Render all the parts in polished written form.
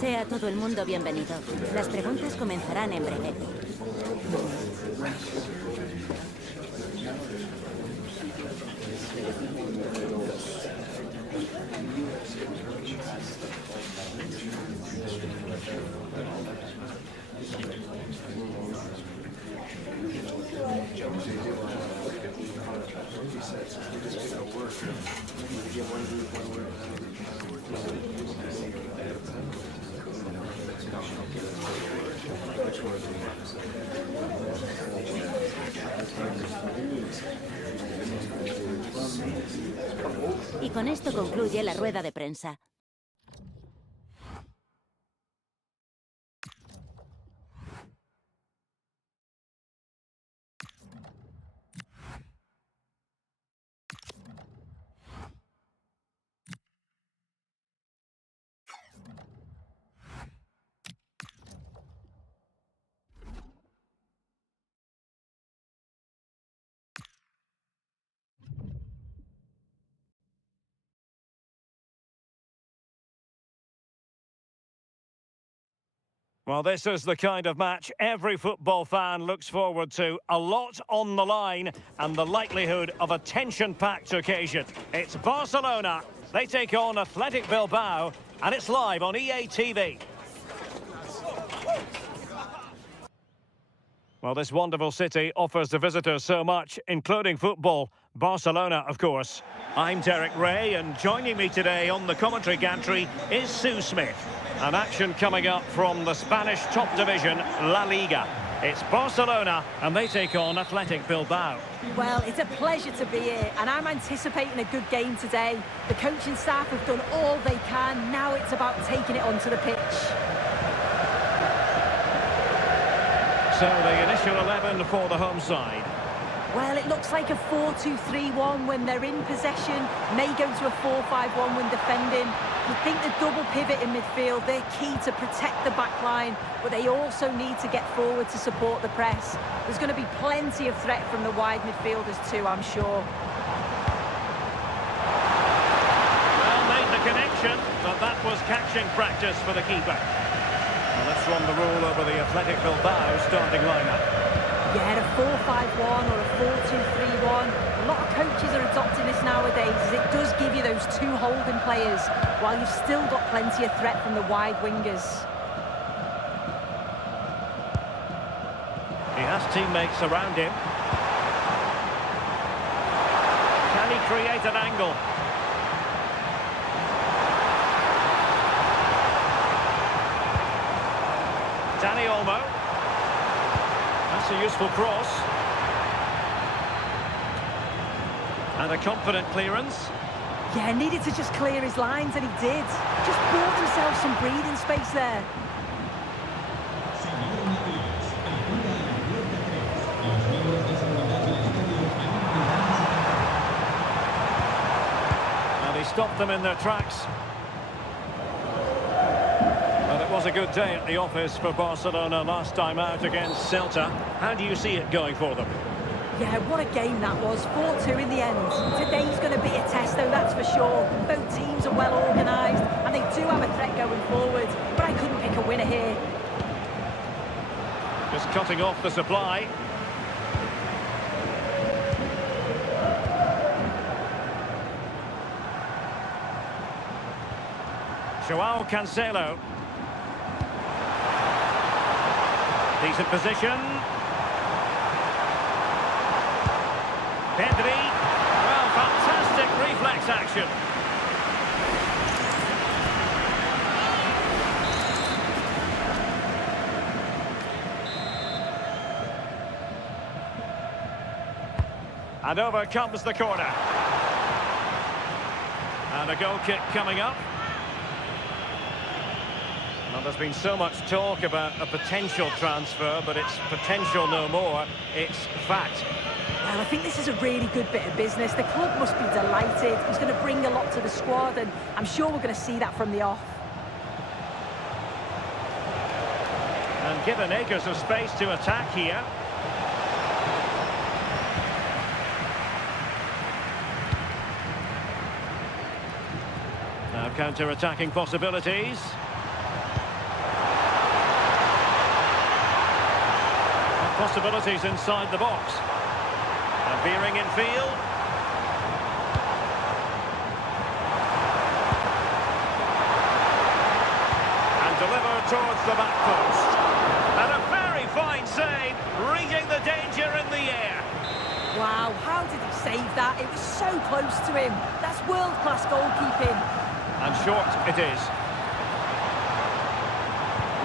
Sea todo el mundo bienvenido. Las preguntas comenzarán en breve. Y con esto concluye la rueda de prensa. Well, this is the kind of match every football fan looks forward to. A lot on the line and the likelihood of a tension-packed occasion. It's Barcelona. They take on Athletic Bilbao, and it's live on EA TV. Well, this wonderful city offers the visitors so much, including football. Barcelona, of course. I'm Derek Ray, and joining me today on the commentary gantry is Sue Smith. An action coming up from the Spanish top division, La Liga. It's Barcelona, and they take on Athletic Bilbao. Well, it's a pleasure to be here, and I'm anticipating a good game today. The coaching staff have done all they can. Now it's about taking it onto the pitch. So the initial 11 for the home side. Well, it looks like a 4-2-3-1 when they're in possession. May go to a 4-5-1 when defending. You think the double pivot in midfield, they're key to protect the back line, but they also need to get forward to support the press. There's going to be plenty of threat from the wide midfielders too, I'm sure. Well, made the connection, but that was catching practice for the keeper. Well, let's run the rule over the Athletic Bilbao starting lineup. Yeah, a 4-5-1 or a 4-2-3-1. A lot of coaches are adopting this nowadays, as it does give you those two holding players, while you've still got plenty of threat from the wide wingers. He has teammates around him. Can he create an angle? Dani Olmo. That's a useful cross. And a confident clearance. Yeah, needed to just clear his lines, and he did. Just bought himself some breathing space there. And he stopped them in their tracks. Well, it was a good day at the office for Barcelona last time out against Celta. How do you see it going for them? Yeah, what a game that was. 4-2 in the end. Today's going to be a test, though, that's for sure. Both teams are well organised, and they do have a threat going forward. But I couldn't pick a winner here. Just cutting off the supply. Joao Cancelo. Decent position. Pedri. Well, fantastic reflex action. And over comes the corner. And a goal kick coming up. Well, there's been so much talk about a potential transfer, but it's potential no more. It's fact. Well, I think this is a really good bit of business. The club must be delighted. He's going to bring a lot to the squad, and I'm sure we're going to see that from the off. And given acres of space to attack here. Now counter-attacking possibilities. possibilities inside the box. And veering in field. And delivered towards the back post. And a very fine save, reading the danger in the air. Wow, how did he save that? It was so close to him. That's world-class goalkeeping. And short it is.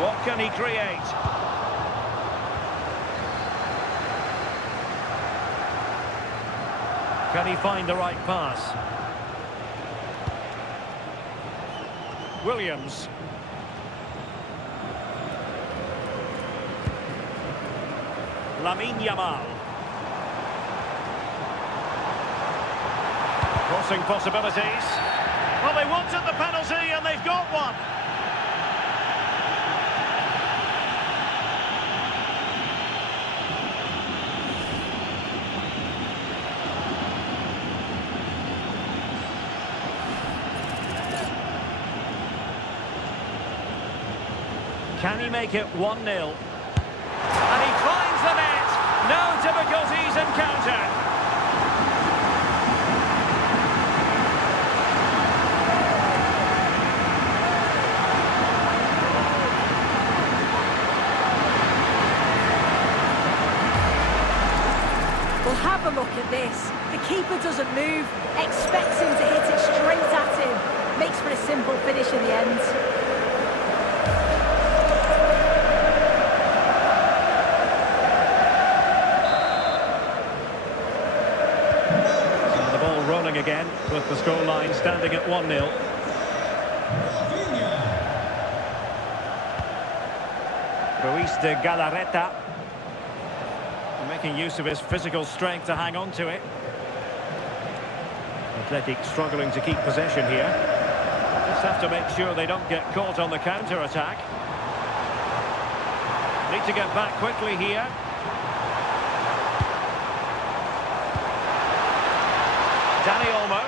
What can he create? Can he find the right pass? Williams. Lamine Yamal. Crossing possibilities. Well, they wanted the penalty and they've got one. Can he make it 1-0? And he finds the net. No difficulties encountered. Well, have a look at this. The keeper doesn't move, expects him to hit it straight at him. Makes for a simple finish in the end. So the ball rolling again with the scoreline standing at 1-0. Ruiz de Galarreta. Making use of his physical strength to hang on to it. Athletic struggling to keep possession here. Just have to make sure they don't get caught on the counter-attack. Need to get back quickly here. Dani Olmo.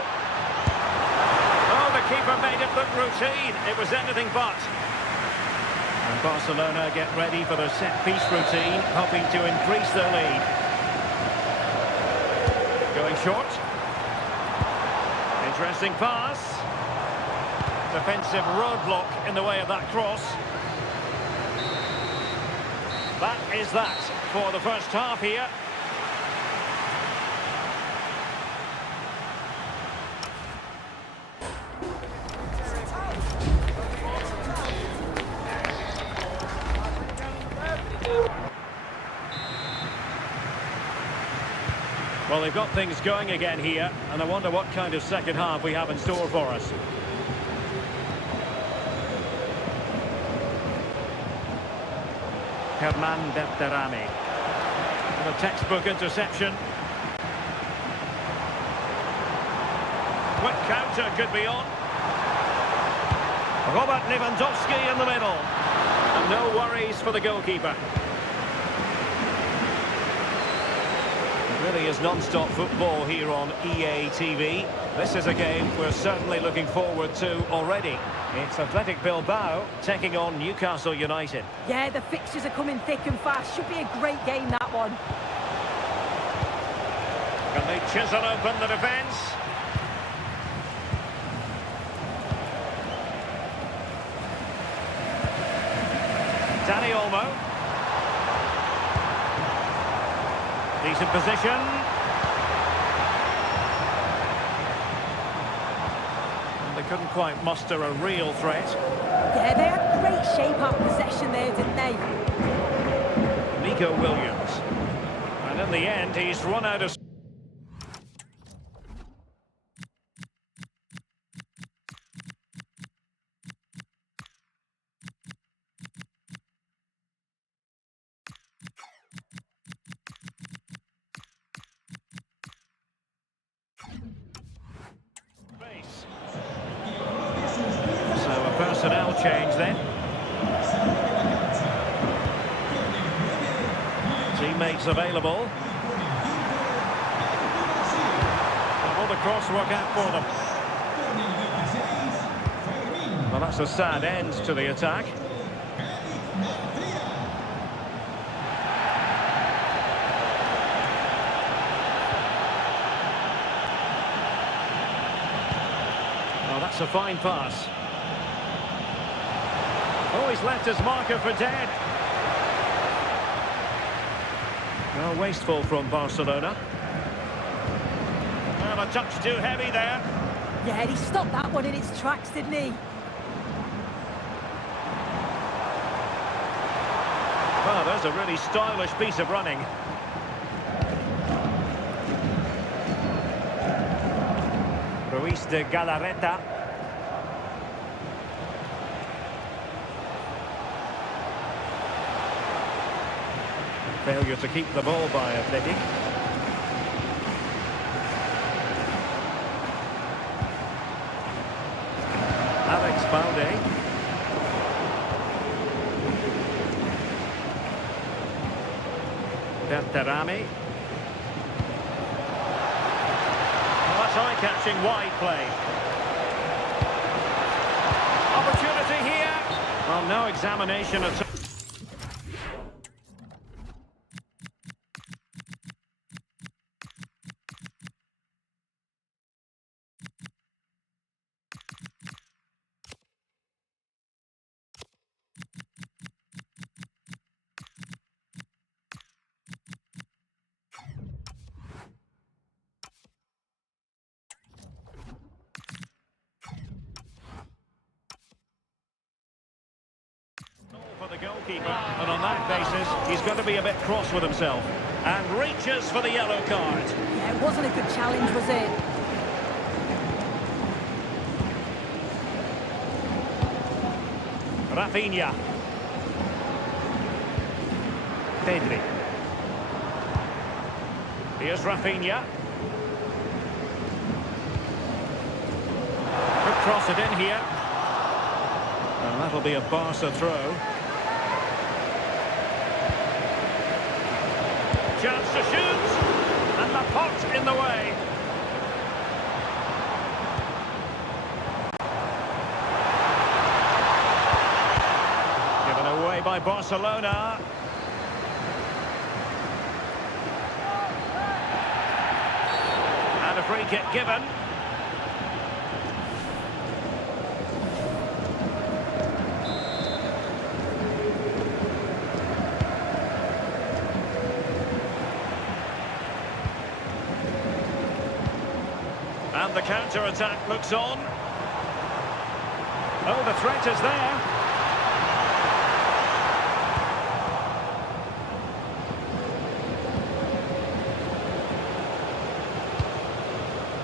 Oh, the keeper made it look routine. It was anything but. And Barcelona get ready for their set-piece routine, hoping to increase their lead. Going short. Interesting pass. Defensive roadblock in the way of that cross. That is that for the first half here. Well, they've got things going again here, and I wonder what kind of second half we have in store for us. Herman Berterame. And a textbook interception. Quick counter could be on. Robert Lewandowski in the middle. And no worries for the goalkeeper. Really is non-stop football here on EA TV. This is a game we're certainly looking forward to already. It's Athletic Bilbao taking on Newcastle United. Yeah, the fixtures are coming thick and fast. Should be a great game, that one. Can they chisel open the defence? Dani Olmo. Decent position. And they couldn't quite muster a real threat. Yeah, they had great shape up possession there, didn't they? Nico Williams. And in the end, he's run out of... So a personnel change then. Teammates available. And will the cross work out for them? Well, that's a sad end to the attack. that's a fine pass. Oh, he's left his marker for dead. No, wasteful from Barcelona. Well, a touch too heavy there. Yeah, he stopped that one in its tracks, didn't he? Well, there's a really stylish piece of running. Ruiz de Galarreta. Failure to keep the ball by Athletic. Alex Balde. Berterame. Well, that's eye-catching wide play. Opportunity here. Well, no examination at all. For the goalkeeper, and on that basis he's going to be a bit cross with himself and reaches for the yellow card. Yeah, it wasn't a good challenge, was it? Rafinha. Pedri. Here's Rafinha. Could cross it in here. And that'll be a Barca throw. Chance to shoot. And the pot in the way. Given away by Barcelona. And a free kick given. And the counter-attack looks on. Oh, the threat is there.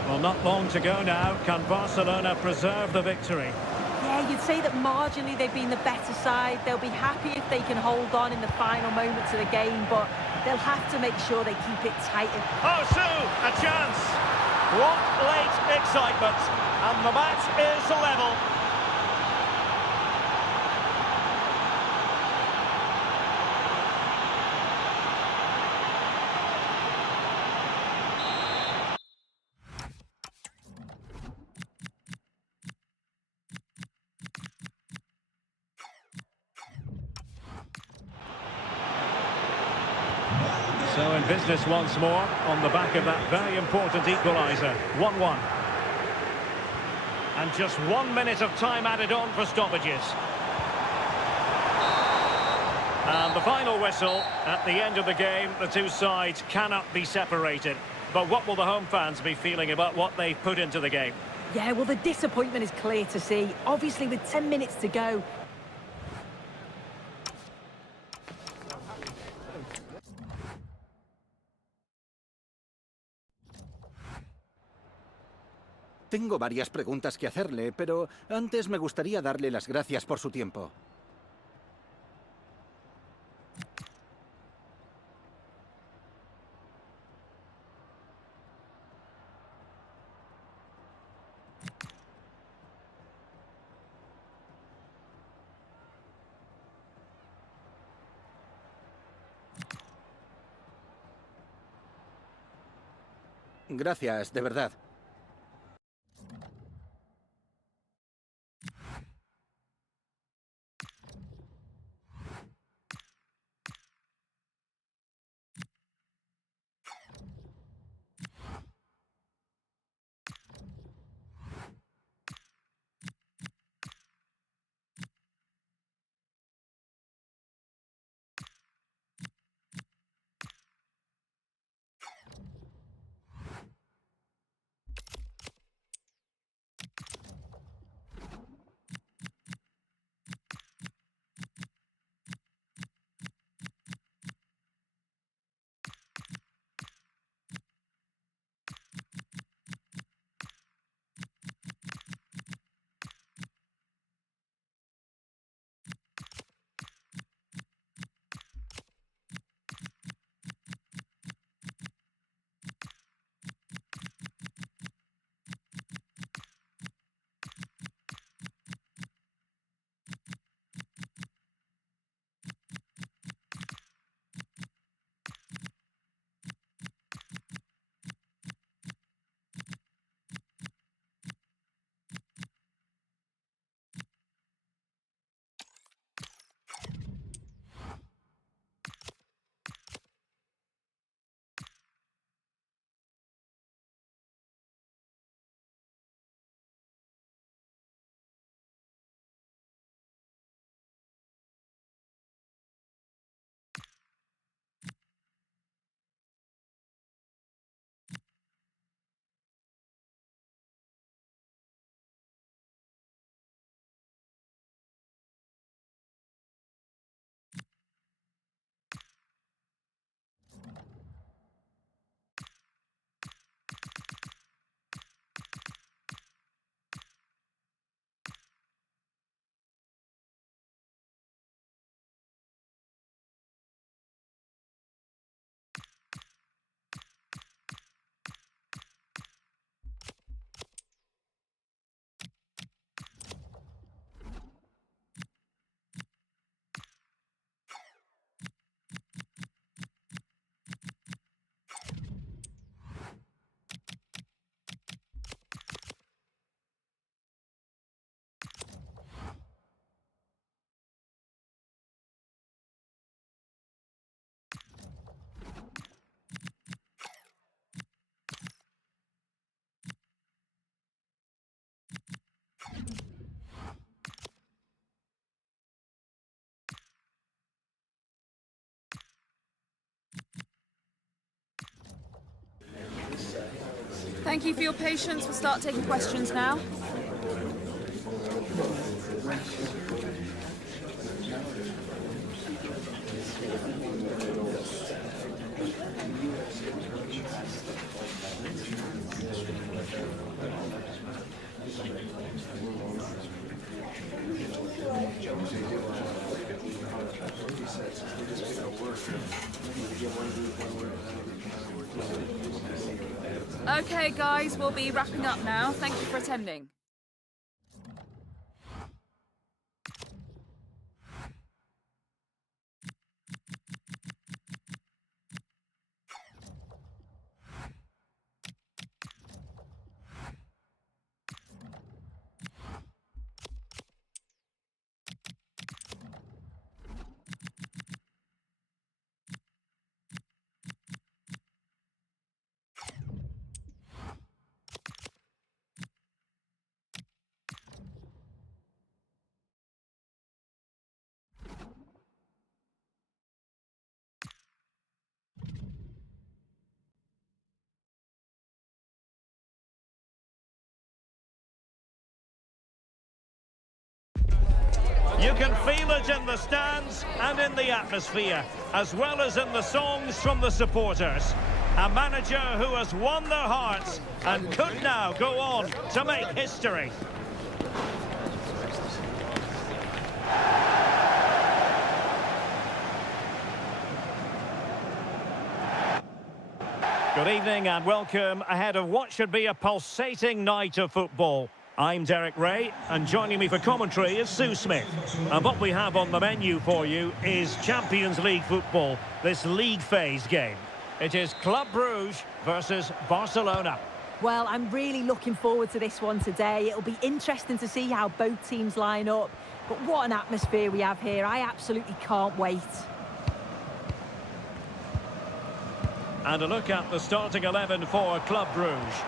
Well, not long to go now. Can Barcelona preserve the victory? Yeah, you'd say that marginally they've been the better side. They'll be happy if they can hold on in the final moments of the game, but they'll have to make sure they keep it tight. Oh, Sue, a chance. What late excitement. And the match is level. So in business once more on the back of that very important equaliser. 1-1. And just 1 minute of time added on for stoppages. And the final whistle at the end of the game. The two sides cannot be separated. But what will the home fans be feeling about what they've put into the game? Yeah, well, the disappointment is clear to see. Obviously, with 10 minutes to go. Tengo varias preguntas que hacerle, pero antes me gustaría darle las gracias por su tiempo. Gracias, de verdad. Thank you for your patience. We'll start taking questions now. Okay, guys, we'll be wrapping up now. Thank you for attending. You can feel it in the stands and in the atmosphere, as well as in the songs from the supporters. A manager who has won their hearts and could now go on to make history. Good evening and welcome ahead of what should be a pulsating night of football. I'm Derek Ray, and joining me for commentary is Sue Smith. And what we have on the menu for you is Champions League football, this league phase game. It is Club Brugge versus Barcelona. Well, I'm really looking forward to this one today. It'll be interesting to see how both teams line up. But what an atmosphere we have here. I absolutely can't wait. And a look at the starting 11 for Club Brugge.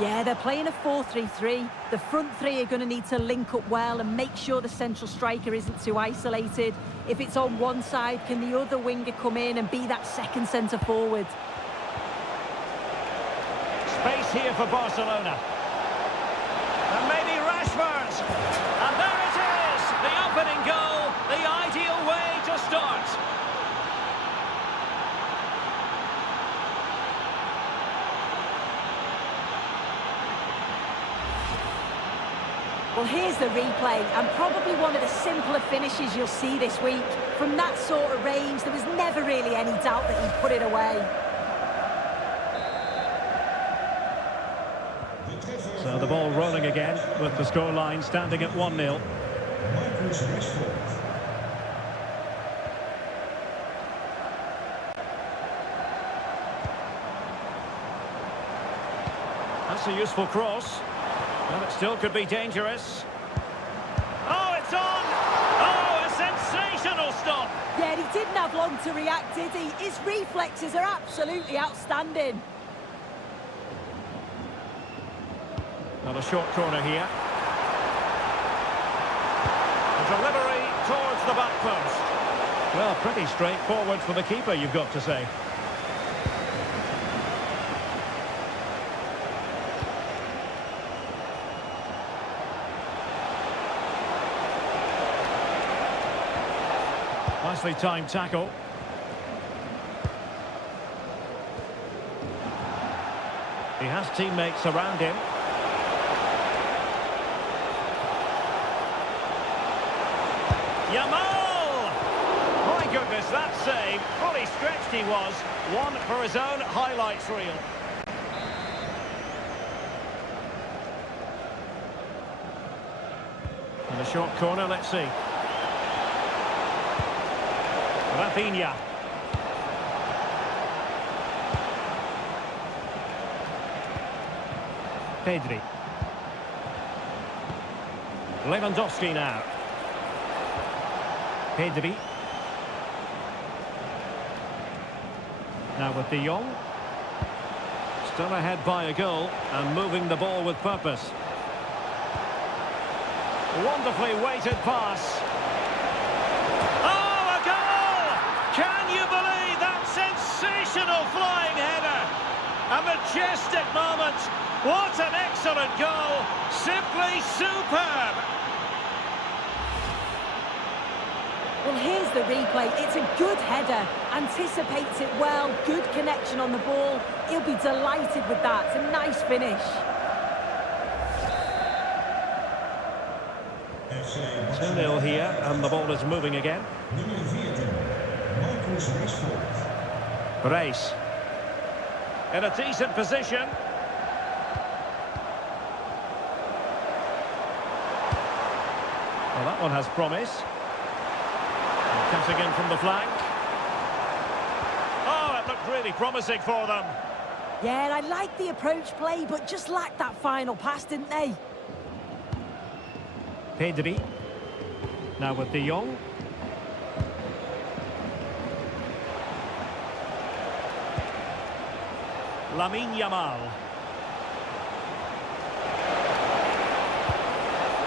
Yeah, they're playing a 4-3-3. The front three are going to need to link up well and make sure the central striker isn't too isolated. If it's on one side, can the other winger come in and be that second centre forward? Space here for Barcelona. And maybe Rashford. And there it is! The opening goal, the ideal way to start. Well, here's the replay, and probably one of the simpler finishes you'll see this week. From that sort of range, there was never really any doubt that he'd put it away. So the ball rolling again, with the scoreline standing at 1-0. That's a useful cross. And it still could be dangerous. Oh, it's on! Oh, a sensational stop! Yeah, he didn't have long to react, did he? His reflexes are absolutely outstanding. Not a short corner here. The delivery towards the back post. Well, pretty straightforward for the keeper, you've got to say. Nicely timed tackle. He has teammates around him. Yamal! My goodness, that save. Fully stretched he was. One for his own highlights reel. And a short corner, let's see. Rafinha. Pedri. Lewandowski now. Pedri. Now with De Jong. Still ahead by a goal and moving the ball with purpose. Wonderfully weighted pass. Can you believe that sensational flying header? A majestic moment, What an excellent goal! Simply superb! Well, here's the replay. It's a good header. Anticipates it well. Good connection on the ball. He'll be delighted with that. It's a nice finish. 2-0 here, and the ball is moving again. Brace. In a decent position. Well, that one has promise. Cutting in from the flank. Oh, it looked really promising for them. Yeah, I like the approach play, but just lacked that final pass, didn't they? Pedri. Now with De Jong. Lamine Yamal.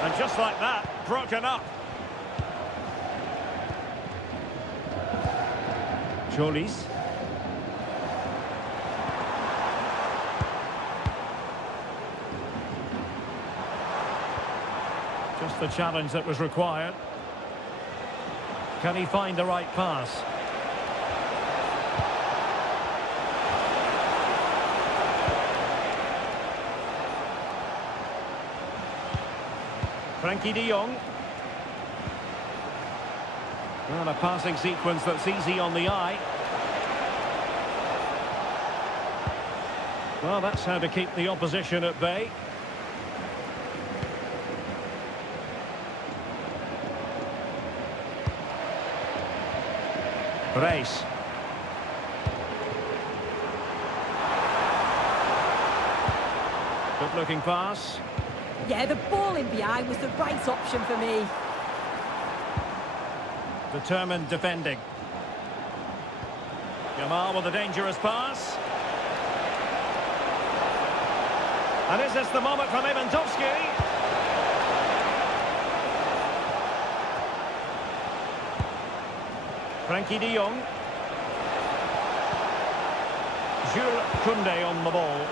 And just like that, broken up. Cholis. Just the challenge that was required. Can he find the right pass? Frankie de Jong. Well, a passing sequence that's easy on the eye. Well, that's how to keep the opposition at bay. Brace. Good looking pass. Yeah, the ball in behind was the right option for me. Determined defending. Yamal with a dangerous pass. And is this the moment from Lewandowski? Frankie de Jong. Jules Koundé on the ball.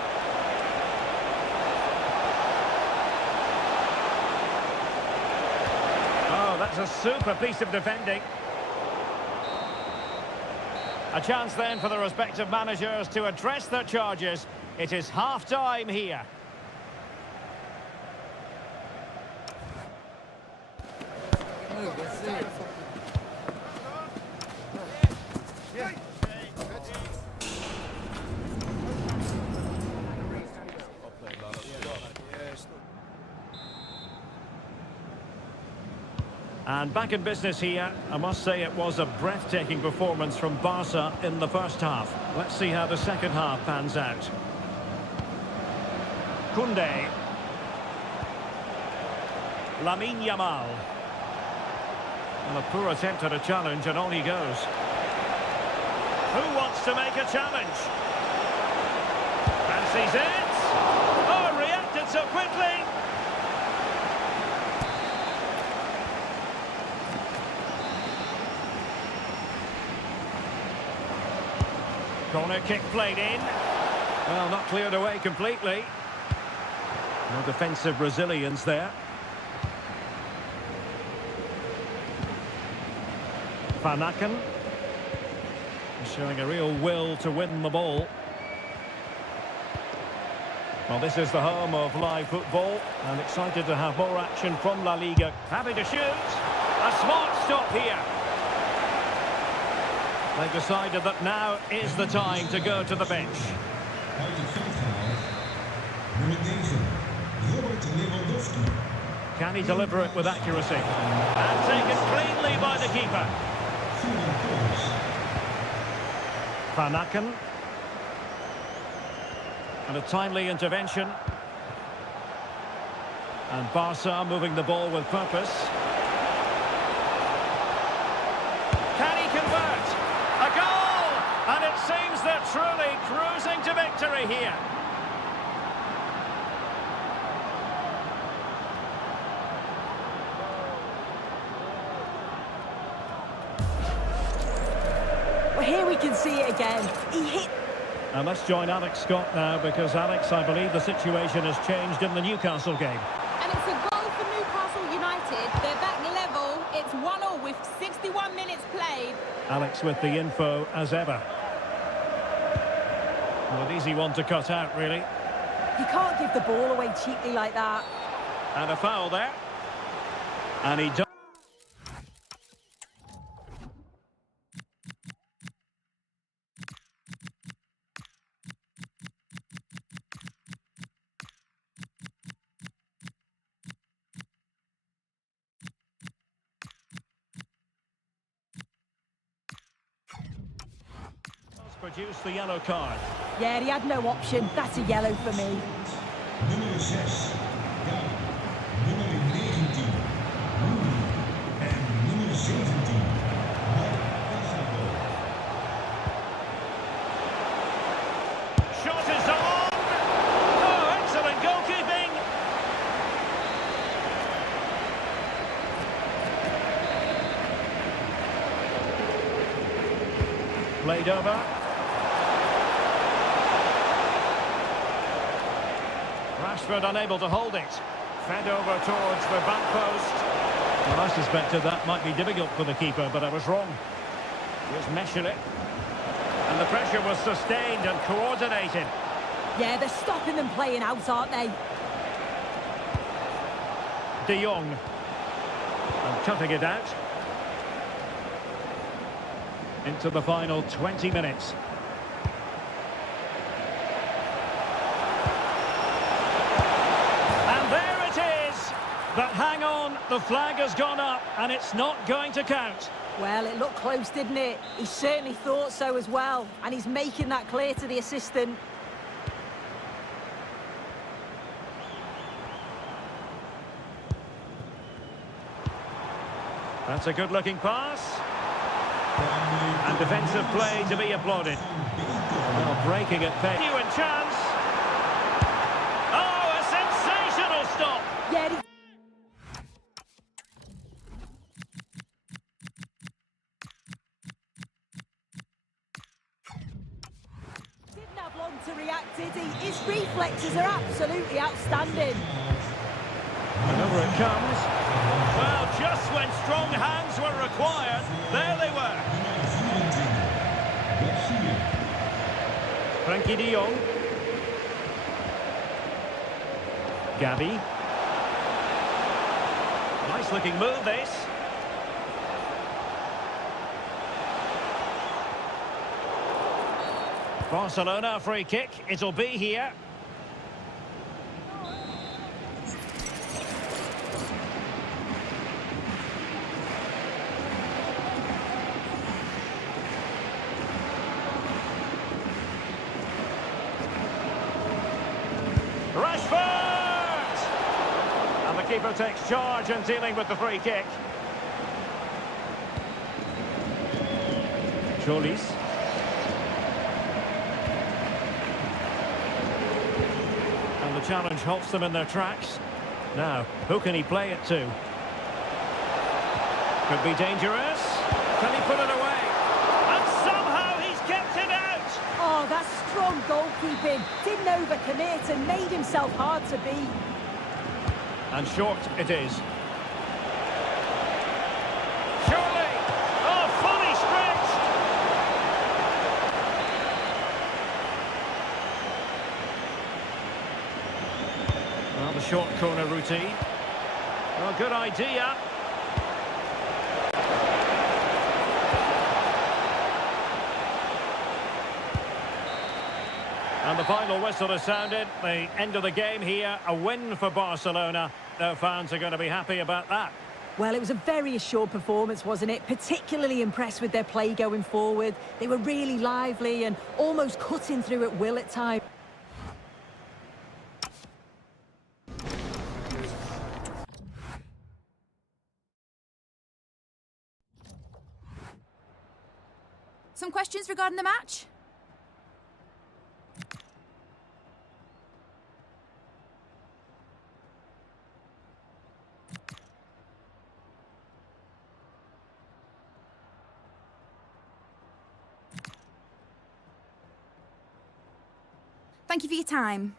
Oh, that's a super piece of defending. A chance then for the respective managers to address their charges. It is half-time here. And back in business here. I must say it was a breathtaking performance from Barca in the first half. Let's see how the second half pans out. Koundé. Lamine Yamal. And a poor attempt at a challenge, and on he goes. Who wants to make a challenge? Fancies it. Oh, reacted so quickly. Corner kick played in. Well, not cleared away completely. No defensive resilience there. Van Aken. Showing a real will to win the ball. Well, this is the home of live football, and excited to have more action from La Liga. Happy to shoot. A smart stop here. They've decided that now is the time to go to the bench. Can he deliver it with accuracy? And taken cleanly by the keeper. Van Aken. And a timely intervention. And Barca moving the ball with purpose. Can he convert? A goal! And it seems they're truly cruising to victory here. Well, here we can see it again. He hit And let's join Alex Scott now, because Alex, I believe the situation has changed in the Newcastle game. And it's a goal for Newcastle United. They're back level. It's 1-1 with 61 minutes played. Alex with the info as ever. Well, an easy one to cut out, really. You can't give the ball away cheaply like that. And a foul there. And he does. Produce the yellow card. Yeah, he had no option. That's a yellow for me. Número 6, Gabi. Número 19, Rooney. En número 17, Marcelo. Shot is on! Oh, excellent goalkeeping! Played over. Rashford unable to hold it. Fed over towards the back post. Well, I suspected that might be difficult for the keeper, but I was wrong. Here's Meshelet. And the pressure was sustained and coordinated. Yeah, they're stopping them playing out, aren't they? De Jong. And cutting it out. Into the final 20 minutes. But hang on, the flag has gone up and it's not going to count. Well, it looked close, didn't it? He certainly thought so as well. And he's making that clear to the assistant. That's a good-looking pass. And defensive play to be applauded. Well, breaking at pace. Genuine chance. Oh, a sensational stop. Yeah, to react, did he? His reflexes are absolutely outstanding. And over it comes. Well, just when strong hands were required, there they were. Frankie de Jong. Gabi. Nice looking move, this. Barcelona free kick, it'll be here. Rashford! And the keeper takes charge and dealing with the free kick. Cholis. The challenge halts them in their tracks. Now, who can he play it to? Could be dangerous. Can he put it away? And somehow he's kept it out! Oh, that's strong goalkeeping. Didn't overcommit and made himself hard to beat. And short it is. Surely! Oh, fully stretched! Well, the short corner routine. Well, good idea. And the final whistle has sounded. The end of the game here. A win for Barcelona. Their fans are going to be happy about that. Well, it was a very assured performance, wasn't it? Particularly impressed with their play going forward. They were really lively and almost cutting through at will at times. Some questions regarding the match? Thank you for your time.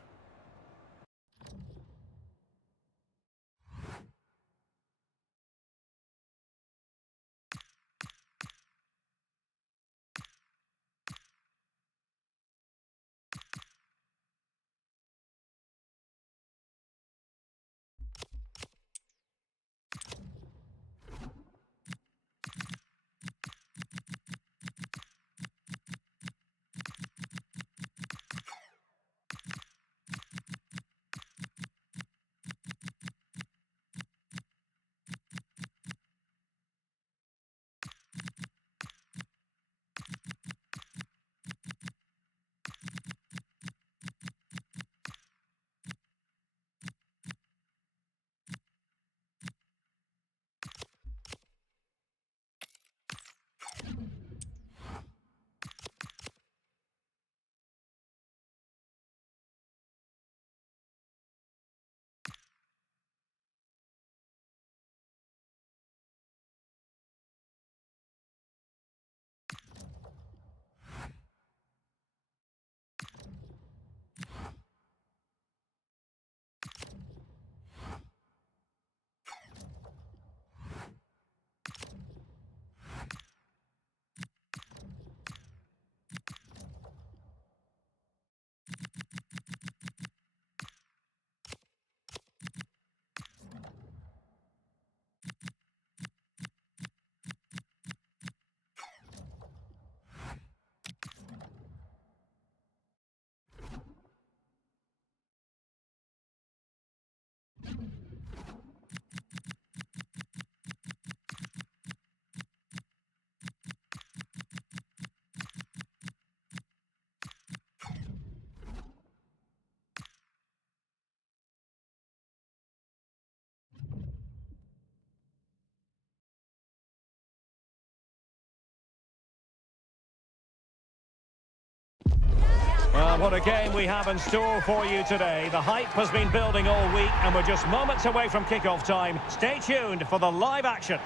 Well, what a game we have in store for you today. The hype has been building all week and we're just moments away from kick-off time. Stay tuned for the live action.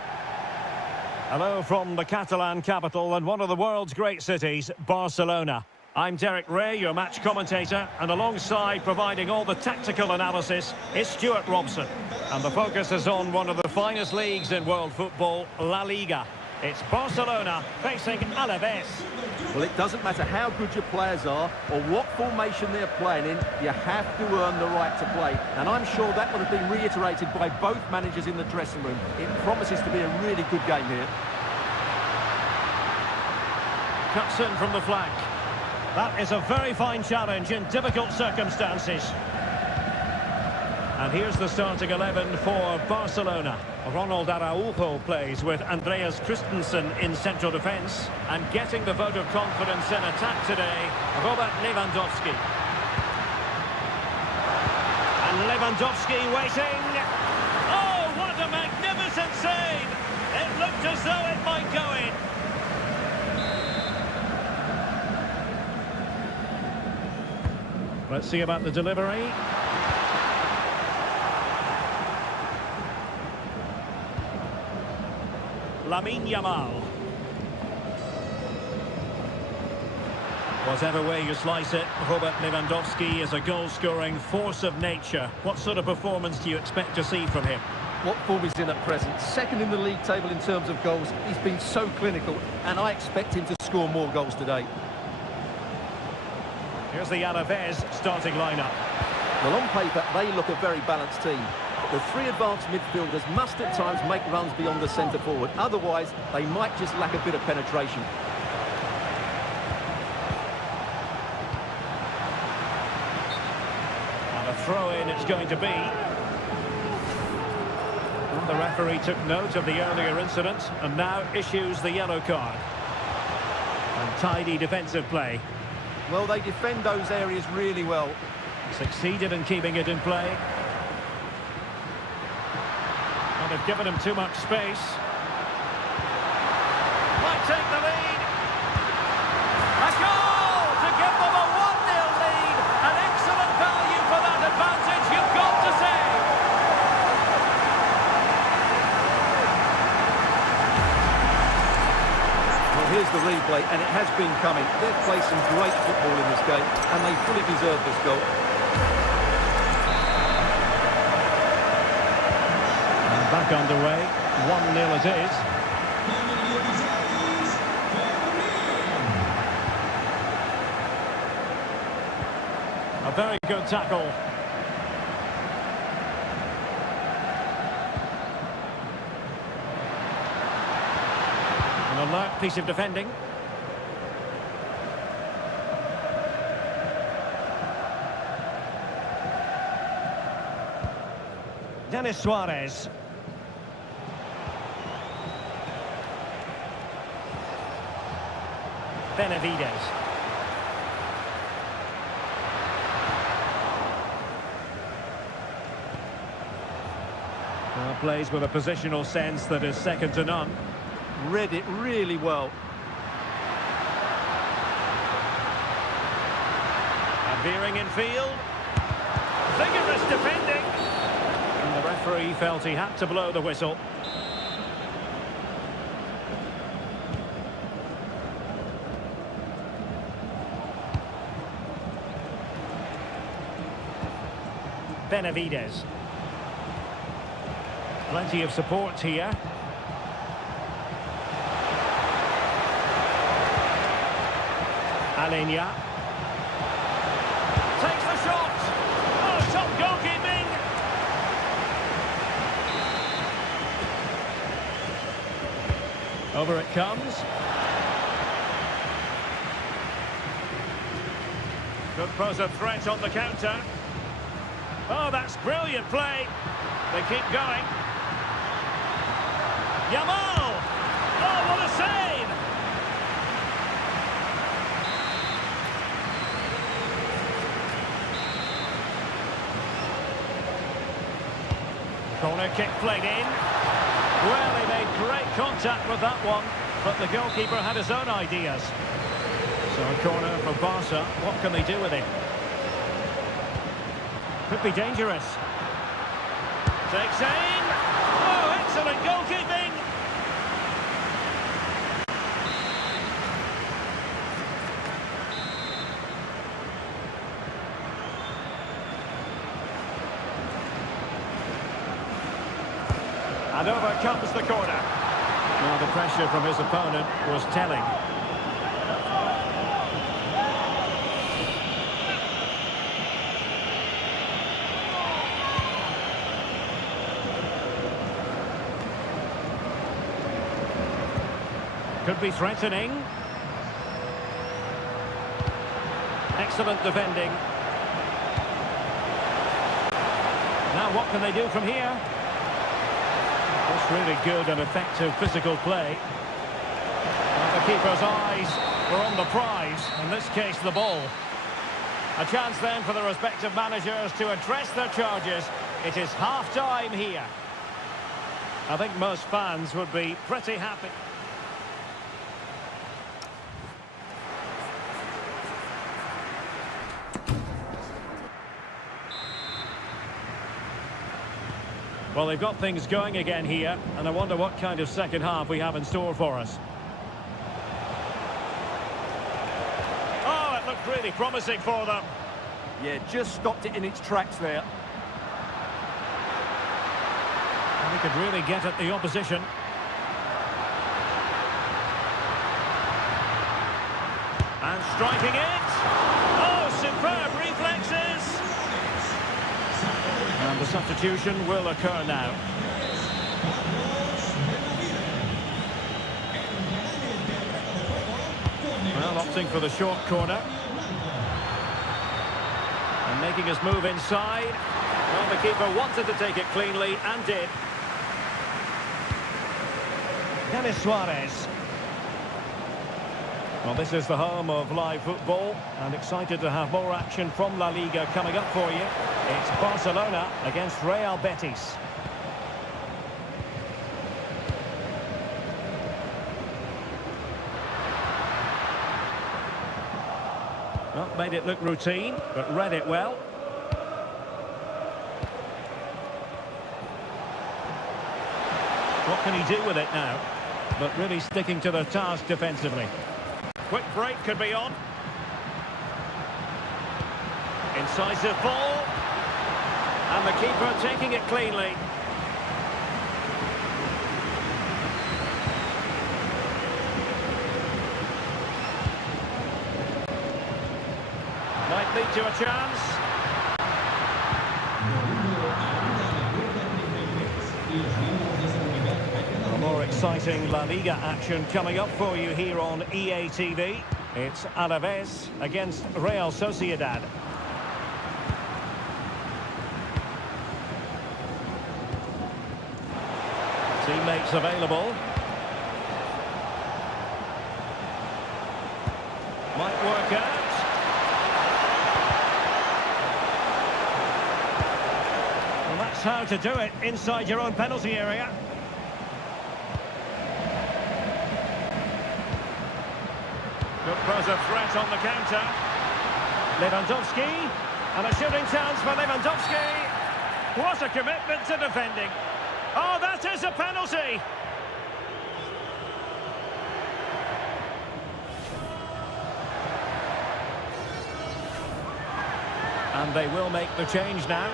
Hello from the Catalan capital and one of the world's great cities, Barcelona. I'm Derek Ray, your match commentator, and alongside providing all the tactical analysis is Stuart Robson. And the focus is on one of the finest leagues in world football, La Liga. It's Barcelona facing Alaves. Well, it doesn't matter how good your players are or what formation they're playing in, you have to earn the right to play. And I'm sure that would have been reiterated by both managers in the dressing room. It promises to be a really good game here. Cuts in from the flank. That is a very fine challenge in difficult circumstances. And here's the starting 11 for Barcelona. Ronald Araujo plays with Andreas Christensen in central defence. And getting the vote of confidence in attack today, Robert Lewandowski. And Lewandowski waiting. Oh, what a magnificent save! It looked as though it might go in. Let's see about the delivery. Lamine Yamal. Whatever way you slice it, Robert Lewandowski is a goal-scoring force of nature. What sort of performance do you expect to see from him? What form is in at present? Second in the league table in terms of goals. He's been so clinical, and I expect him to score more goals today. Here's the Alaves starting lineup. Well, on paper, they look a very balanced team. The three advanced midfielders must at times make runs beyond the centre forward. Otherwise, they might just lack a bit of penetration. And a throw-in it's going to be. The referee took note of the earlier incident and now issues the yellow card. And tidy defensive play. Well, they defend those areas really well. Succeeded in keeping it in play. And they've given him too much space. Might take the lead. A goal to give them a 1-0 lead. An excellent value for that advantage, you've got to say. Well, here's here's the replay, and it has been coming. They've played some great football in this game, and they fully deserve this goal. And back underway, 1-0 it is. A very good tackle. An alert piece of defending. Denis Suarez. Benavides. Well, plays with a positional sense that is second to none. Read it really well. And veering in field. Vigorous defending. And the referee felt he had to blow the whistle. Benavides. Plenty of support here. Alenia. Takes the shot. Oh, top goalkeeping. Over it comes. Could pose a threat on the counter. Oh, that's brilliant play. They keep going. Yamal! Oh, what a save! Corner kick played in. Well, he made great contact with that one, but the goalkeeper had his own ideas. So a corner for Barca. What can they do with it? Could be dangerous. Takes aim. Oh, excellent goalkeeping. And over comes the corner. Well, the pressure from his opponent was telling. Could be threatening. Excellent defending. Now what can they do from here? That's really good and effective physical play. Well, the keeper's eyes were on the prize, in this case the ball. A chance then for the respective managers to address their charges. It is half-time here. I think most fans would be pretty happy. Well, they've got things going again here, and I wonder what kind of second half we have in store for us. Oh, it looked really promising for them. Yeah, just stopped it in its tracks there. And he could really get at the opposition. And striking it. Oh, superb reflexes. And the substitution will occur now. Well, opting for the short corner. And making his move inside. Well, the keeper wanted to take it cleanly and did. Denis Suarez. Well, this is the home of live football, and excited to have more action from La Liga coming up for you. It's Barcelona against Real Betis. Well, made it look routine, but read it well. What can he do with it now? but really sticking to their task defensively. Quick break could be on. Incisive ball. And the keeper taking it cleanly. Might lead to a chance. A more exciting La Liga action coming up for you here on EA TV. It's Alaves against Real Sociedad. Teammates available. Might work out. Well, that's how to do it inside your own penalty area. Could pose a threat on the counter. Lewandowski. And a shooting chance for Lewandowski. What a commitment to defending. Oh, that is a penalty! And they will make the change now.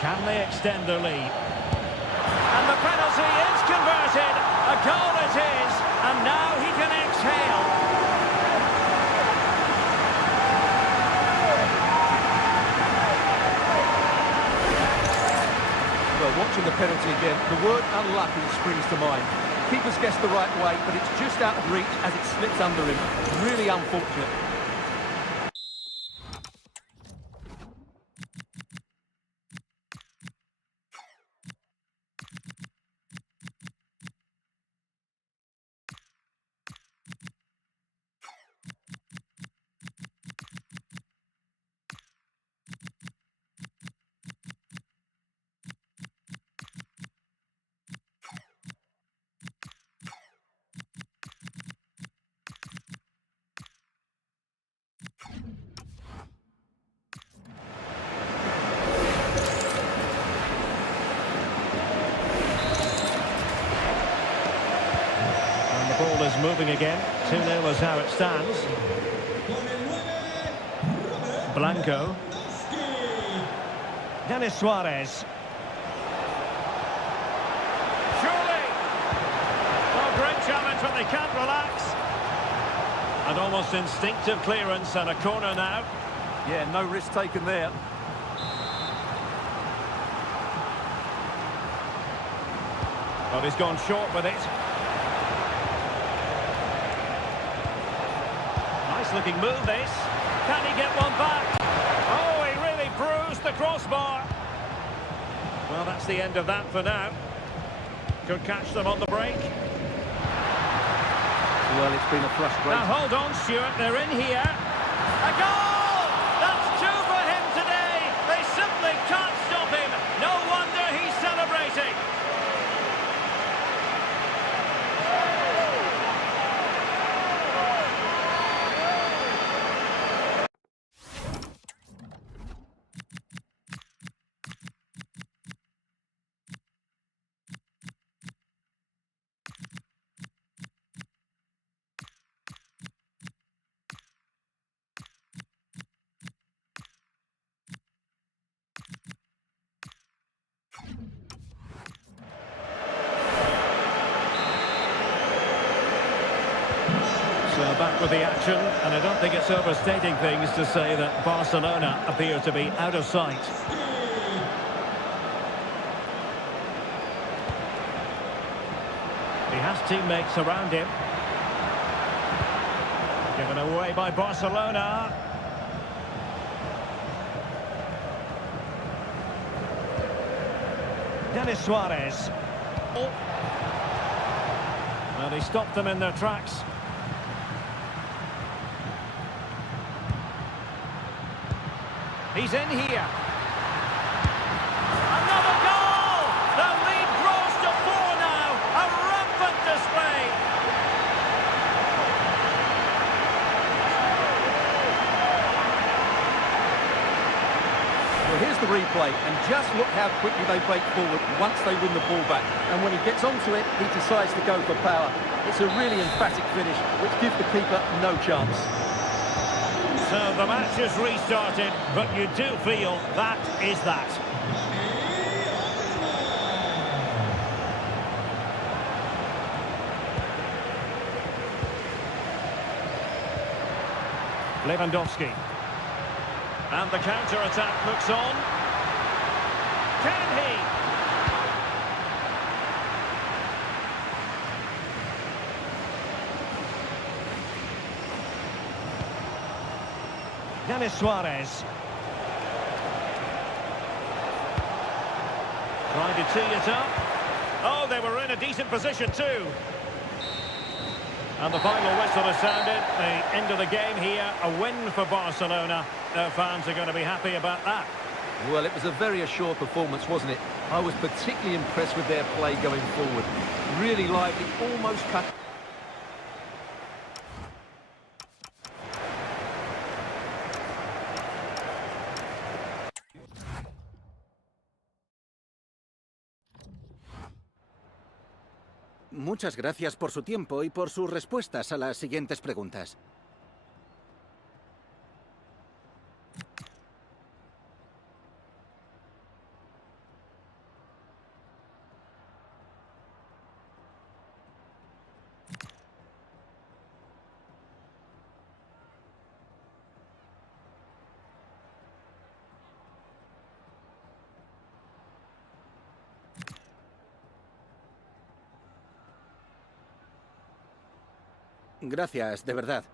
Can they extend their lead? And the penalty is converted. A goal it is. And now he can exhale. Watching the penalty again, the word unlucky springs to mind. Keeper's guessed the right way, but it's just out of reach as it slips under him. Really unfortunate. The ball is moving again. 2-0 is how it stands. Blanco. Denis Suarez. Surely! Oh, great challenge, but they can't relax. An almost instinctive clearance and a corner now. Yeah, no risk taken there. But he's gone short with it. Looking move this. Can he get one back? Oh, he really bruised the crossbar. Well, that's the end of that for now. Could catch them on the break. Well, it's been a frustration. Now hold on, Stuart, they're in here. A goal! That's two for him today. They simply can't stop him. No wonder he's celebrating. So back with the action, and I don't think it's overstating things to say that Barcelona appear to be out of sight. He has teammates around him. Given away by Barcelona. Denis Suarez. Well, he stopped them in their tracks. He's in here. Another goal! The lead grows to 4 now. A rampant display. the replay, and just look how quickly they break forward once they win the ball back. And when he gets onto it, he decides to go for power. It's a really emphatic finish, which gives the keeper no chance. So the match has restarted, but you do feel that is that. Lewandowski. And the counter-attack looks on. Can he? Denis Suarez. Trying to tee it up. Oh, they were in a decent position too. And the final whistle has sounded. The end of the game here, a win for Barcelona. Their fans are going to be happy about that. Well, it was a very assured performance, wasn't it? I was particularly impressed with their play going forward. Really lively, almost cut. Muchas gracias por su tiempo y por sus respuestas a las siguientes preguntas. Gracias, de verdad.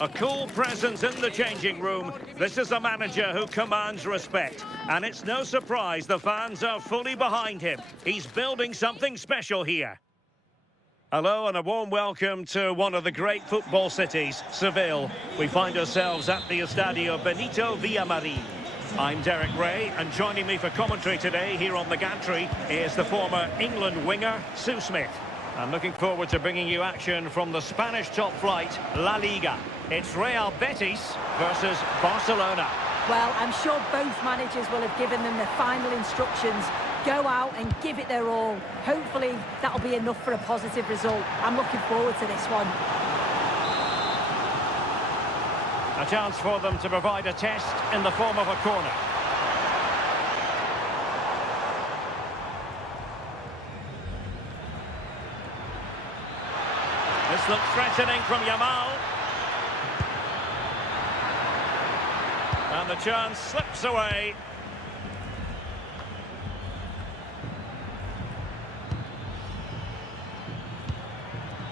A cool presence in the changing room. This is a manager who commands respect. And it's no surprise the fans are fully behind him. He's building something special here. Hello and a warm welcome to one of the great football cities, Seville. We find ourselves at the Estadio Benito Villamarín. I'm Derek Ray, and joining me for commentary today here on the gantry is the former England winger, Sue Smith. I'm looking forward to bringing you action from the Spanish top flight, La Liga. It's Real Betis versus Barcelona. Well, I'm sure both managers will have given them the final instructions. Go out and give it their all. Hopefully, that'll be enough for a positive result. I'm looking forward to this one. A chance for them to provide a test in the form of a corner. This looks threatening from Yamal. And the chance slips away.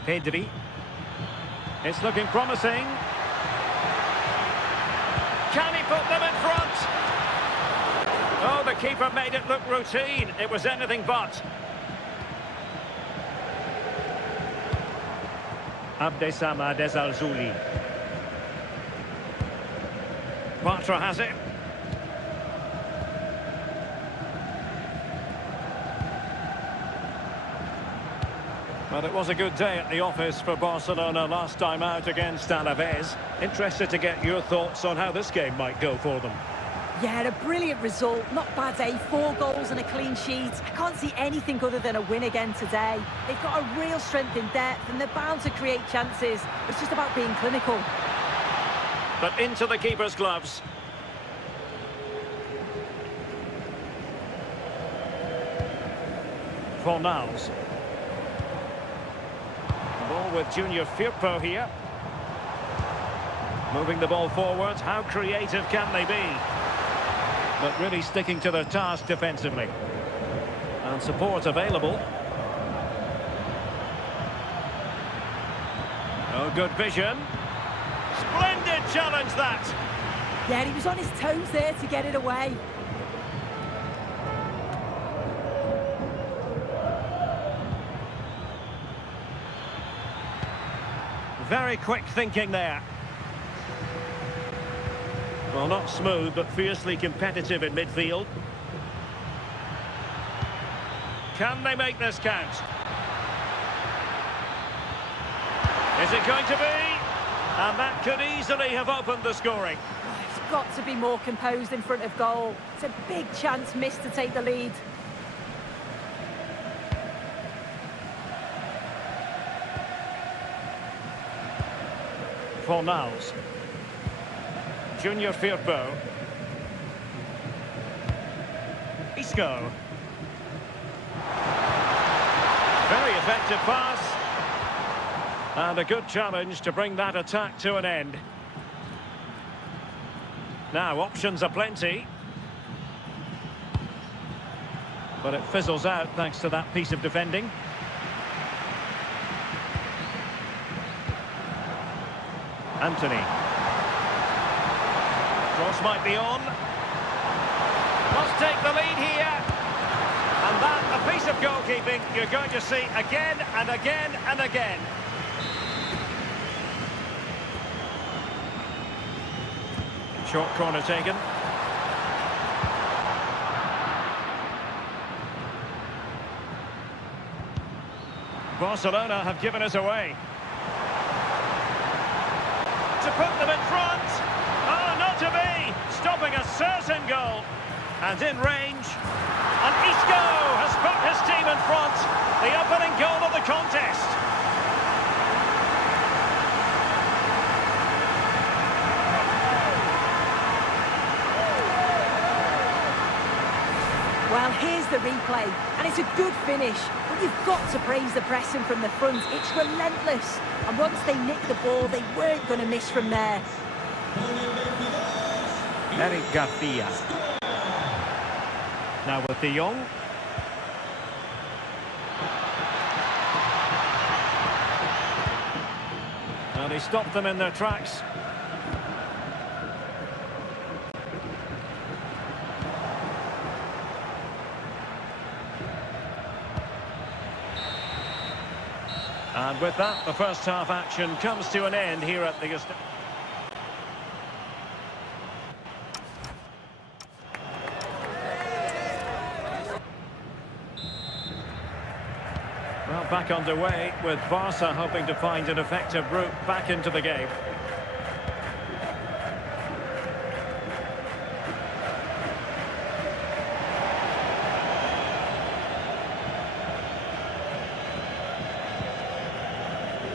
Pedri. It's looking promising. Can he put them in front? Oh, the keeper made it look routine. It was anything but. Abdesama Desalzuli. Bartra has it. But it was a good day at the office for Barcelona last time out against Alaves. Interested to get your thoughts on how this game might go for them. Yeah, a brilliant result. Not bad, eh? 4 goals and a clean sheet. I can't see anything other than a win again today. They've got a real strength in depth and they're bound to create chances. It's just about being clinical. But into the keeper's gloves. Fornals. Ball with Junior Firpo here. Moving the ball forwards. How creative can they be? But really sticking to their task defensively. And support available. Oh, good vision. Splendid challenge that. Yeah, he was on his toes there to get it away. Very quick thinking there. Well, not smooth, but fiercely competitive in midfield. Can they make this count? Is it going to be? And that could easily have opened the scoring. He's got to be more composed in front of goal. It's a big chance missed to take the lead. Fornals. Junior Firpo. Isco. Very effective pass. And a good challenge to bring that attack to an end. Now, options are plenty. But it fizzles out thanks to that piece of defending. Anthony. Cross might be on. Must take the lead here. And that, a piece of goalkeeping you're going to see again and again and again. Short corner taken. Barcelona have given us away. To put them in front. Oh, not to be. Stopping a certain goal. And in range. And Isco has put his team in front. The opening goal of the contest. Well, here's the replay, and it's a good finish, but you've got to praise the pressing from the front. It's relentless, and once they nicked the ball, they weren't going to miss from there. Eric Garcia. Now with De Jong. And he stopped them in their tracks. And with that, the first half action comes to an end here at the... Well, back underway with Barca hoping to find an effective route back into the game.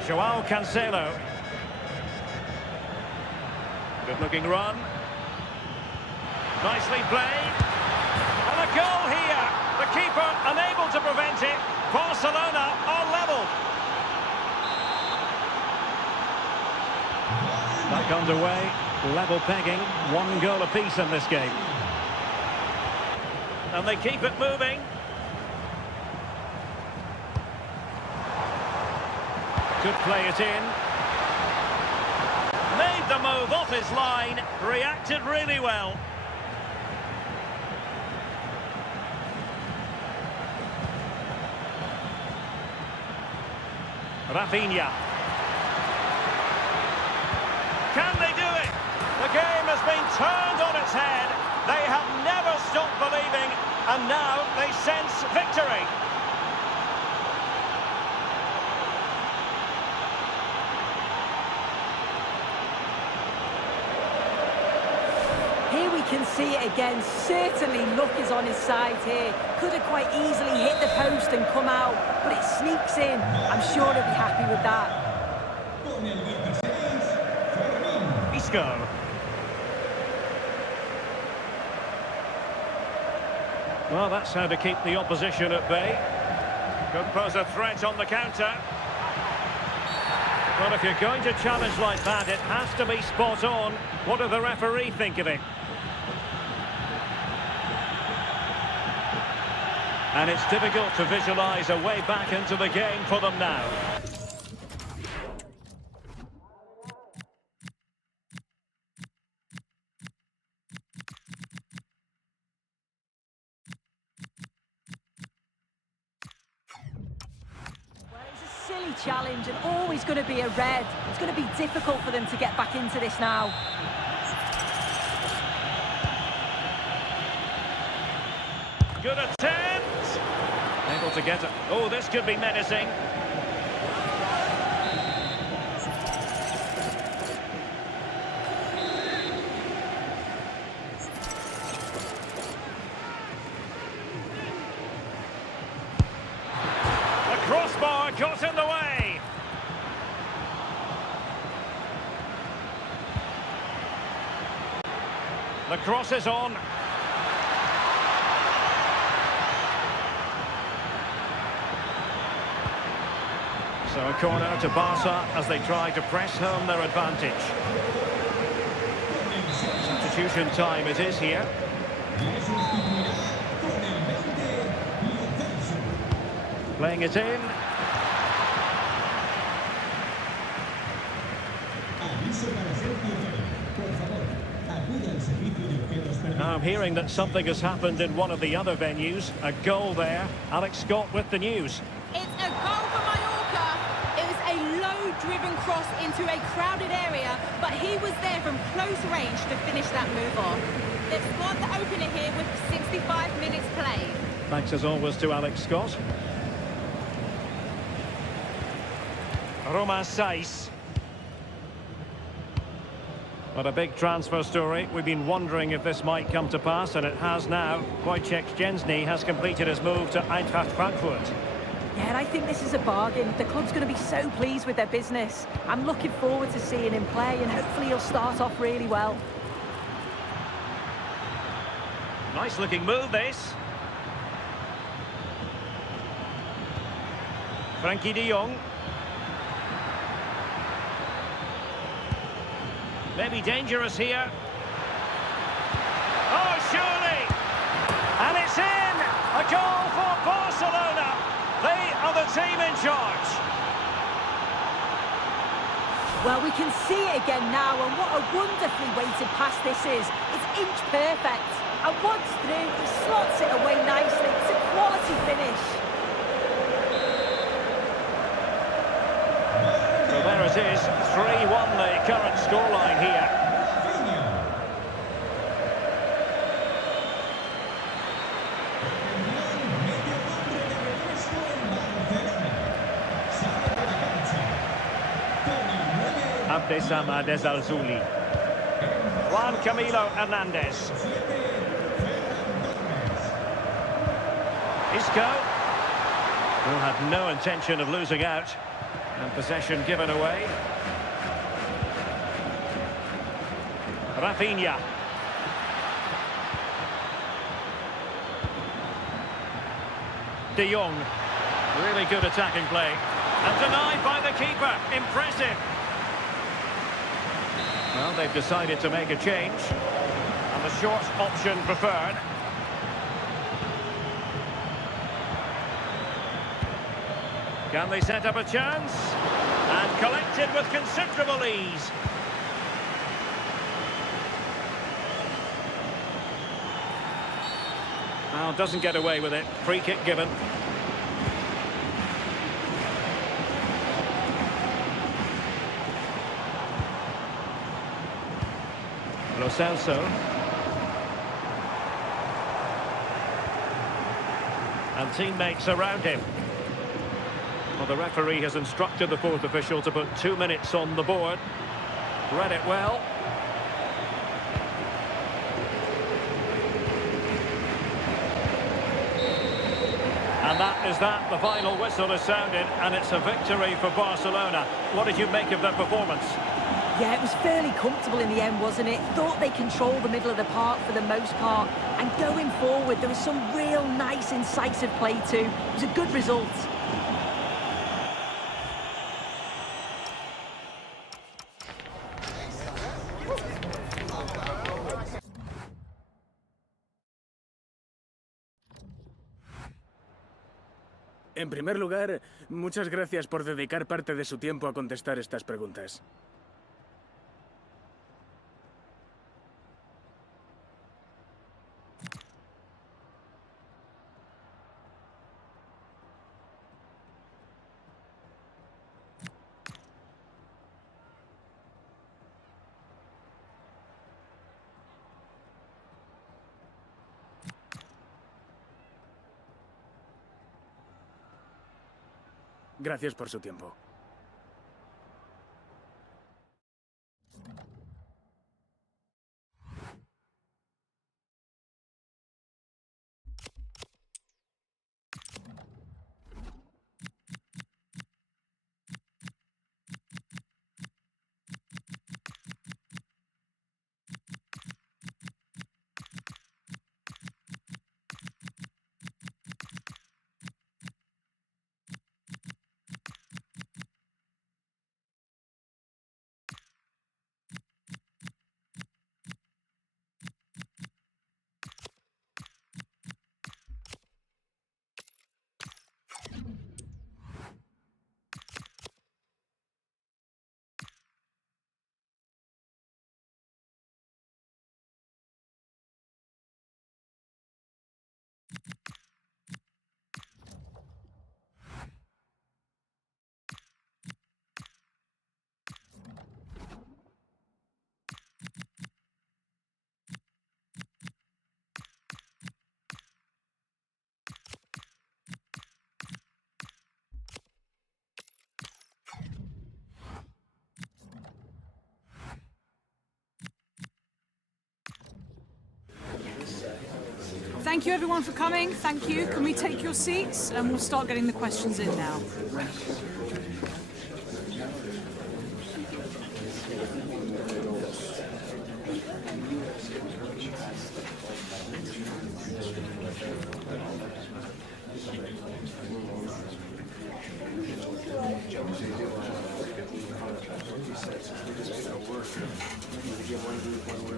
Joao Cancelo. Good looking run. Nicely played. And a goal here. The keeper unable to prevent it. Barcelona are level. Back underway. Level pegging. 1 goal apiece in this game. And they keep it moving. Could play it in. Made the move off his line. Reacted really well. Rafinha. Can they do it? The game has been turned on its head. They have never stopped believing, and now they sense victory. Here we can see it again. Certainly luck is on his side here. Could have quite easily hit the post and come out, but it sneaks in. I'm sure he'll be happy with that. Isco. Well, that's how to keep the opposition at bay. Could pose a threat on the counter. Well, if you're going to challenge like that, it has to be spot on. What does the referee think of it? And it's difficult to visualise a way back into the game for them now. Well, it's a silly challenge and always going to be a red. It's going to be difficult for them to get back into this now. Good attempt! Able to get it. Oh, this could be menacing. The crossbar got in the way. The cross is on. So a corner to Barca as they try to press home their advantage. Substitution time it is here. Playing it in. Now I'm hearing that something has happened in one of the other venues. A goal there. Alex Scott with the news. It's a goal for Mallorca. It was a low-driven cross into a crowded area, but he was there from close range to finish that move off. They've scored the opener here with 65 minutes played. Thanks as always to Alex Scott. Romain Saiz. What a big transfer story. We've been wondering if this might come to pass, and it has now. Wojciech Szczęsny has completed his move to Eintracht Frankfurt. Yeah, and I think this is a bargain. The club's going to be so pleased with their business. I'm looking forward to seeing him play, and hopefully he'll start off really well. Nice looking move, this. Frankie de Jong. Maybe dangerous here. Oh, surely! And it's in! A goal for Barcelona! They are the team in charge. Well, we can see it again now, and what a wonderfully weighted pass this is. It's inch perfect. And once through, he slots it away nicely. It's a quality finish. It is 3-1 the current scoreline here. Abdesama Desalzuli. Juan Camilo Hernandez. Isco. Who had no intention of losing out. And possession given away. Rafinha. De Jong. Really good attacking play. And denied by the keeper. Impressive. Well, they've decided to make a change. And the short option preferred. Can they set up a chance? And collected with considerable ease. Well, doesn't get away with it. Free kick given. Lo Celso. And teammates around him. Well, the referee has instructed the fourth official to put 2 minutes on the board. Read it well. And that is that. The final whistle has sounded, and it's a victory for Barcelona. What did you make of their performance? Yeah, it was fairly comfortable in the end, wasn't it? Thought they controlled the middle of the park for the most part. And going forward, there was some real nice, incisive play too. It was a good result. En primer lugar, muchas gracias por dedicar parte de su tiempo a contestar estas preguntas. Gracias por su tiempo. Thank you everyone for coming. Thank you. Can we take your seats and we'll start getting the questions in now.